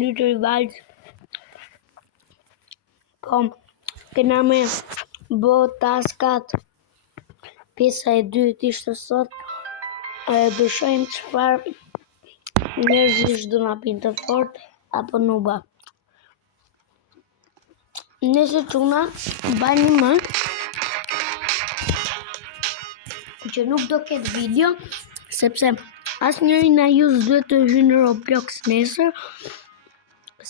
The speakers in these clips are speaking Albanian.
lutë rivalës. Po, kena me bo taskat. Pjesa e dytë ishte sot. Dëshojmë çfarë njerëzish do na pinte fort apo nuba. Nëse çuna bani më që nuk do ketë video, sepse asnjëri nga ju s'duhet të hyjë në Roblox nesër,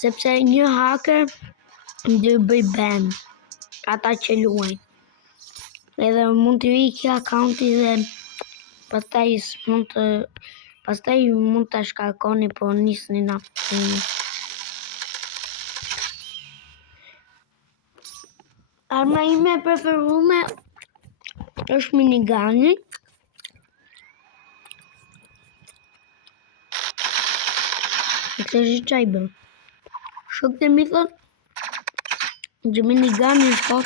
sepse një hacker do bëj ban ata që luajnë. Edhe mund të ikë akaunti dhe pastaj mund ta shkarkoni, po nisni naftën. Arma ime e preferume është minigani. Këtë çaj bën. Shokët e mi thonë që minigani është po.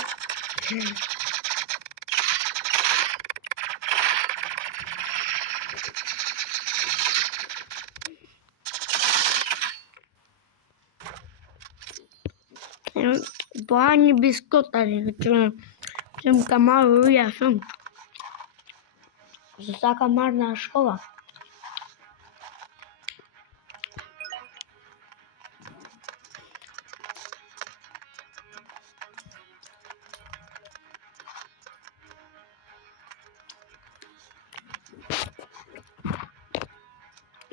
Po ha një biskot tani që më ka marrë rria shumë. Se sa ka marrë nga shkolla.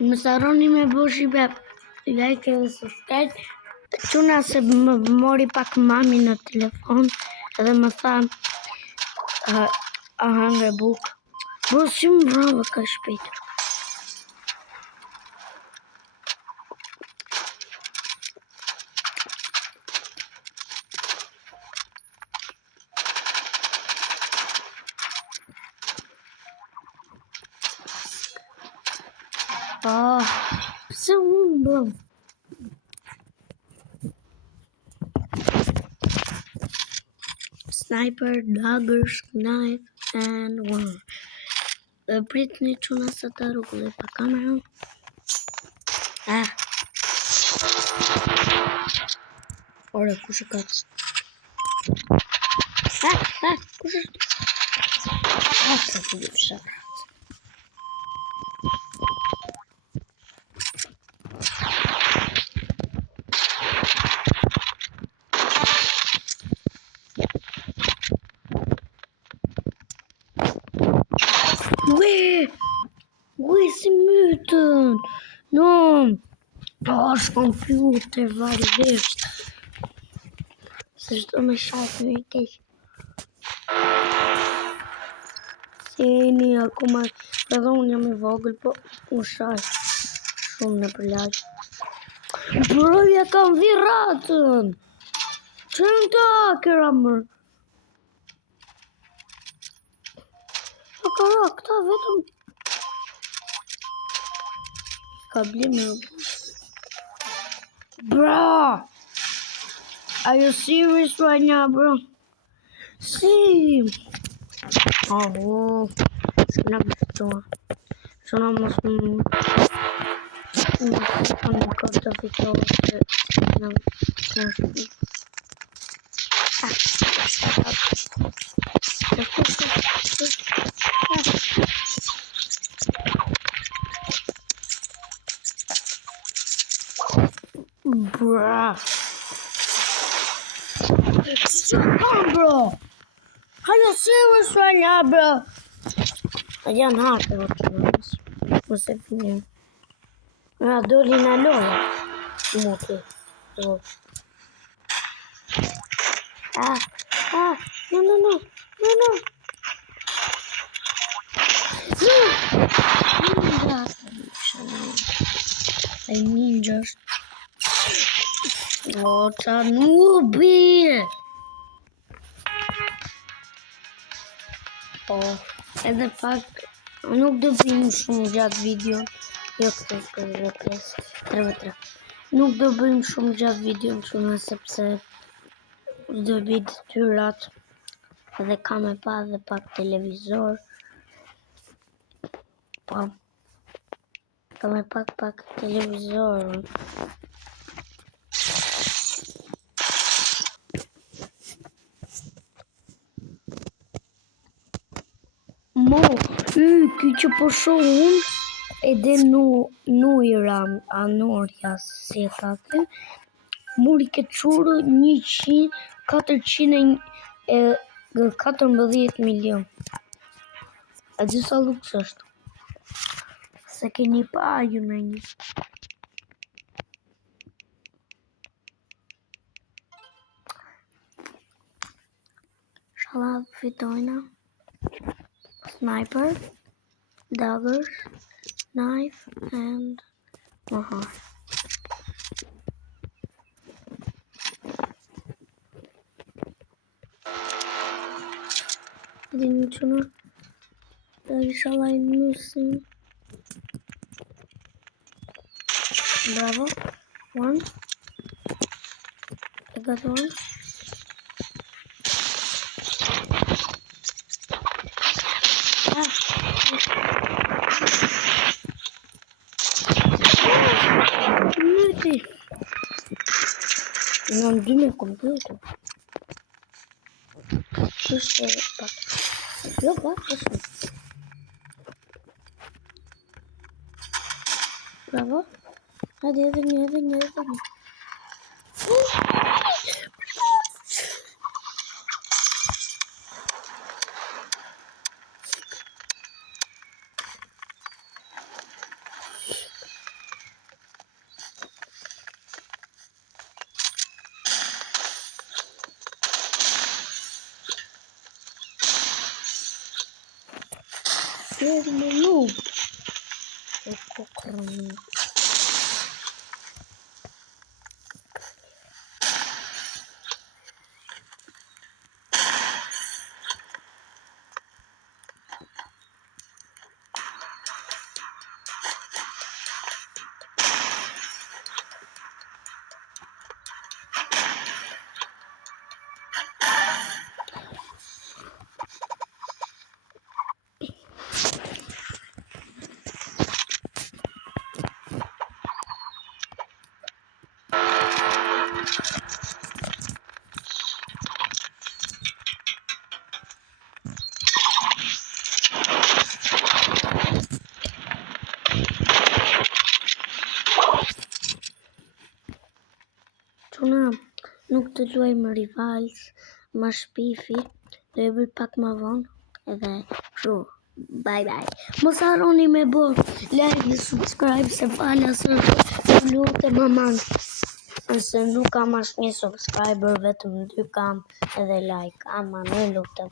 Më saroni me bo shibe like dhe subscribe. Quna se më mori pak mami në telefon edhe më tha a hangre buk. Bro, si më vrave ka shpejt. Pse unë bro? Sniper, daggers, knife, and one. Pritni çuna sa të rrugulloj pa kamerën. Ore, kush e ka? Kush është? Sa të dy fsharat. Ui, si mytën! No! Është kompjuter, varisht. Se shdo me shatë një keq. Sini, akoma, edhe unë jam I vogël, po unë shatë shumë në përlaqë. Broja kam viratën! Që në të akera mërë? Akara, këta vetëm ka blimë. Bro! Are you serious right now, bro? Si! Shuna bështua. Shuna mos më kërë të fitohë se në shpi. Bruh. Shut up, bro. Are you serious right now, bro? Janë haker o që nëmës. Mëse finjem. Nga doli në loja. Moke. No. Ai ninjas. O, qa nubi! Po, edhe pak nuk do bëjmë shumë gjatë video. Jo këtë për 3v3. Nuk do bëjmë shumë gjatë video shumë sepse do bëj detyrat. Edhe kam e pa dhe pak televizor. Po, kam e pak televizor. Mo, ky që po shoh unë, edhe Nuira, Anorja, si e ka ky, muri ke çurë 414 milion. A di sa luks është? Se keni pa ju në një. Shala fitojna. Sniper, daggers, knife, and mahar. Didn't you know that shall I missing? Bravo. One. I got one. Non di nel computer. Questo è io guardo. Bravo. Hadi. Terminou. Ecco cronio. Çuna, nuk të luaj më rivals, më shpifi, do e bëj pak më vonë, edhe kështu. Bye. Mos harroni me bë like dhe subscribe se fala se lutem aman. Se nuk kam asnjë subscriber, vetëm 2 kam edhe like. Aman, lutem.